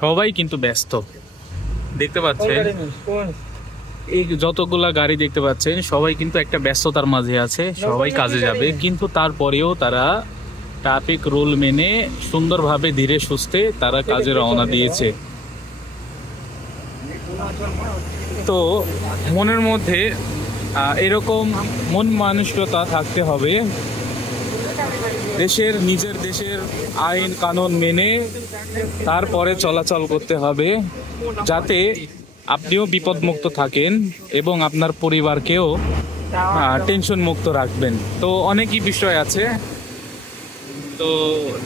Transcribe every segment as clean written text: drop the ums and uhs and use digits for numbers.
সবাই কিন্তু ব্যস্ত দেখতে পাচ্ছেন। এই যতগুলা গাড়ি দেখতে পাচ্ছেন সবাই কিন্তু একটা ব্যস্ততার মাঝে আছে, সবাই কাজে যাবে, কিন্তু তারপরেও তারা ট্রাফিক রুল মেনে সুন্দরভাবে ধীরে সুস্থে তারা কাজে রওনা দিয়েছে। তো মনের মধ্যে এরকম মন মানসিকতা থাকতে হবে, নিজের দেশের আইন কানুন মেনে তারপরে চলাচল করতে হবে, যাতে আপনিও বিপদমুক্ত থাকেন এবং আপনার পরিবারকেও টেনশন মুক্ত রাখবেন। তো অনেকই বিষয় আছে। তো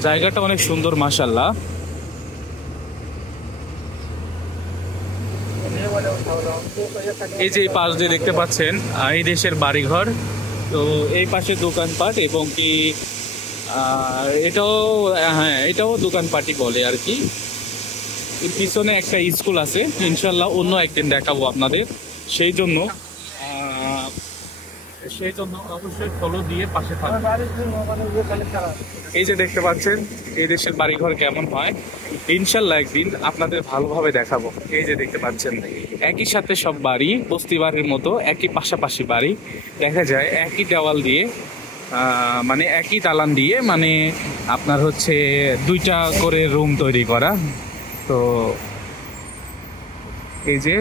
জায়গাটা অনেক সুন্দর মাশাআল্লাহ। এই যে পাশ দিয়ে দেখতে পাচ্ছেন এই দেশের বাড়িঘর, তো এই পাশে দোকানপাট এবং কি এটাও, হ্যাঁ এটাও দোকানপাটই বলে আর কি। পিছনে একটা স্কুল আছে, ইনশাল্লাহ অন্য একদিন দেখাবো আপনাদের। সেই জন্য অবশ্যই ফলো দিয়ে পাশে থাকবেন। এই যে দেখতে পাচ্ছেন এই দেশের বাড়িঘর কেমন হয়, ইনশাল্লাহ একদিন আপনাদের ভালোভাবে দেখাবো। এই যে দেখতে পাচ্ছেন একই সাথে সব বাড়ি, বস্তি বাড়ির মতো একই পাশাপাশি বাড়ি দেখা যায়, একই দেওয়াল দিয়ে মানে একই দালান দিয়ে, মানে আপনার হচ্ছে 2টা করে রুম তৈরি করা। তো এই যে